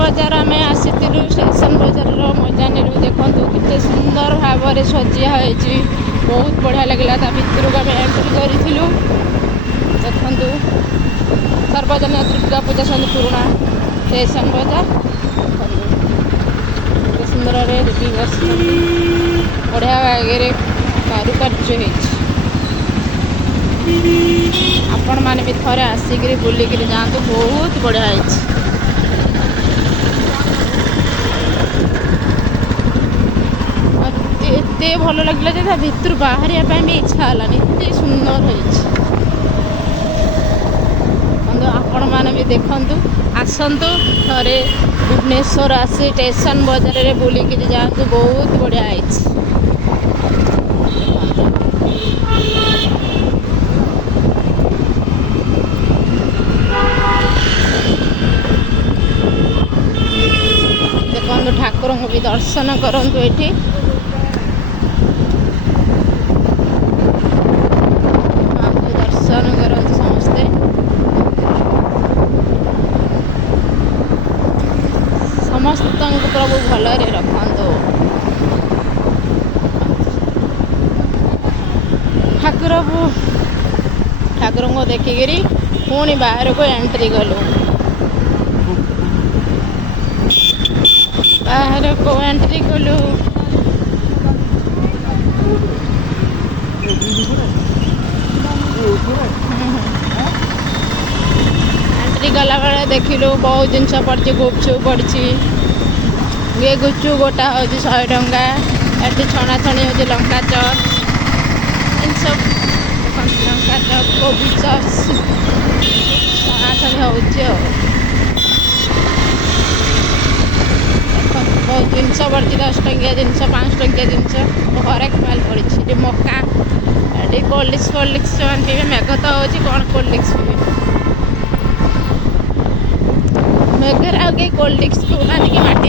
बजार आम आसीलु स्टेशन बजार मजा नेलु देखु केते सुंदर भाव में सजिया होती बहुत बढ़िया लगे भितर को आम एंट्री करूँ देखु सार्वजनिक दुर्गा पूजा सब पुराणा स्टेशन बजार सुंदर देवी बस बढ़िया आगे कारुकार्य आपण मैंने भी थे आसिक बुलिक जातु बहुत बढ़िया है। एते भल लगे भितर बाहर भी इच्छा है एत सुंदर आपण मैंने भी देखु आसतु थे भुवनेश्वर आसी स्टेशन बजार में बुलिक जातु बहुत बढ़िया है। देखो ठाकुर को भी दर्शन करूँ ये दर्शन करूँ समस्ते समस्त प्रभु भलरे रखु ठाकुर को देखिकी पुणी बाहर को एंट्री कलु बाहर को एंट्री कलु एंट्री कला बेले देखिलु बहुत जिनस पड़ी गुपचुप पड़ी ये गुपचुप गोटा हूँ 100 टंका एटी छणाछणी हूँ लंका चप इन सब लंका चप कोबी चप्स छणाछणी हो बहुत जिनस पड़ी 10 टंकिया जिनस 5 टंकिया जिनस हरेक माल पड़ी मका ये कोल्ड ड्रिंक्स पीवे मेघ तो हो कौन कोल्ड ड्रिंक्स पीवे मेघर आगे कोल्ड ड्रिंक्स पीना कि माटी